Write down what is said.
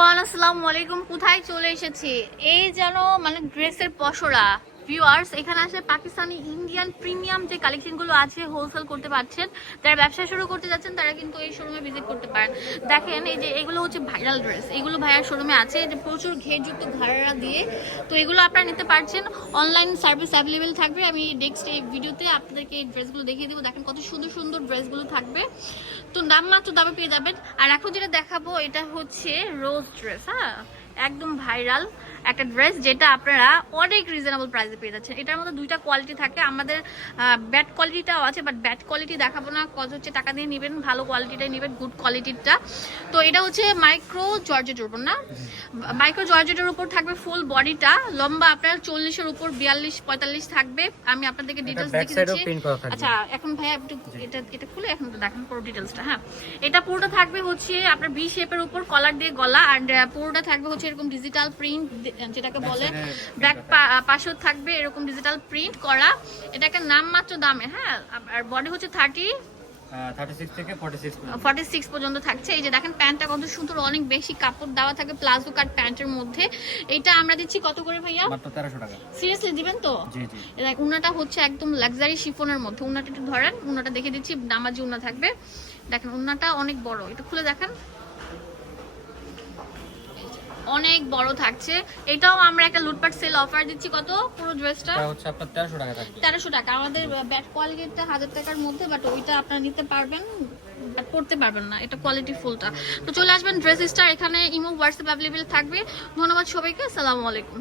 Everyone আসসালামু আলাইকুম। কোথায় চলে এসেছি? এই যেন মানে ড্রেসের পসরা ভিউয়ার্স এখানে আসলে পাকিস্তানি ইন্ডিয়ান প্রিমিয়াম যে কালেকশনগুলো আছে হোলসেল করতে পারছেন, যারা ব্যবসা শুরু করতে যাচ্ছেন, তারা কিন্তু এই শোরুমে ভিজিট করতে পারেন। দেখেন, এই যে এগুলো হচ্ছে ভাইরাল ড্রেস এগুলো ভাইয়ার শোরুমে আছে যে প্রচুর ঘেরযুক্ত ঘাড়া দিয়ে। তো এগুলো আপনারা নিতে পারছেন অনলাইন সার্ভিস অ্যাভেলেবেল থাকবে। আমি নেক্সট এই ভিডিওতে আপনাদেরকে এই ড্রেসগুলো দেখিয়ে দেবো। দেখেন কত সুন্দর সুন্দর ড্রেসগুলো থাকবে। তো নাম মাত্র দামে পেয়ে যাবেন। আর এখন যেটা দেখাবো, এটা হচ্ছে রোজ ড্রেস হ্যাঁ? একদম ভাইরাল একটা ড্রেস যেটা আপনারা অনেক রিজনেবল প্রাইসে পেয়ে যাচ্ছেন। এটার মধ্যে দুইটা কোয়ালিটি থাকে। আমাদের ব্যাড কোয়ালিটিটাও আছে বাট ব্যাড কোয়ালিটি দেখাবো না। কত হচ্ছে টাকা দিয়ে নেবেন ভালো কোয়ালিটিটাই নেবেন গুড কোয়ালিটিটা তো এটা হচ্ছে মাইক্রো জর্জেটের উপর না? মাইক্রো জর্জেটের উপর থাকবে ফুল বডিটা লম্বা আপনার চল্লিশের উপর বিয়াল্লিশ পঁয়তাল্লিশ থাকবে। আমি আপনাদেরকে ডিটেলস দেখে দিচ্ছি। আচ্ছা এখন ভাইয়া একটু এটা এটা খুলে এখন তো দেখেন পুরো ডিটেলসটা হ্যাঁ? এটা পুরোটা থাকবে হচ্ছে আপনার ভি শেপের উপর কলার দিয়ে গলা। আর পুরোটা থাকবে হচ্ছে এরকম ডিজিটাল প্রিন্ট যেটাকে বলে ব্যাক পাশেও থাকবে। এরকম ডিজিটাল প্রিন্ট করা। এটাকে নাম মাত্র দামে হ্যাঁ? আর বডি হচ্ছে থার্টি থেকে পর্যন্ত। থাকছে। এই যে দেখেন প্যান্টটা কত সুন্দর অনেক বেশি কাপড় দেওয়া থাকে প্লাজো কাট প্যান্টের মধ্যে। এটা আমরা দিচ্ছি কত করে ভাইয়া? মাত্র তেরোশো টাকা। সিরিয়াসলি দিবেন তো? জি জি। দেখ উনাটা হচ্ছে একদম লাক্সারি শিফনের মধ্যে। উনাটা একটু ধরেন উনাটা দেখে দিচ্ছি নামাজি উনা থাকবে। দেখেন উনাটা অনেক বড়। একটু খুলে দেখেন। অনেক বড় থাকছে। এটাও আমরা একটা লুটপাট সেল অফার দিচ্ছি। কত পুরো ড্রেসটা হচ্ছে আপনার তেরোশো টাকা থাকবে। তেরোশো টাকা। আমাদের ব্যাট কোয়ালিটিটা হাজার টাকার মধ্যে বাট ওইটা আপনারা নিতে পারবেন পড়তে পারবেন না। এটা কোয়ালিটি ফুলটা তো চলে আসবেন ড্রেস স্টার এখানে ইমো হোয়াটসঅ্যাপ অ্যাভেলেবেল থাকবে। ধন্যবাদ সবাইকে আসসালামু আলাইকুম।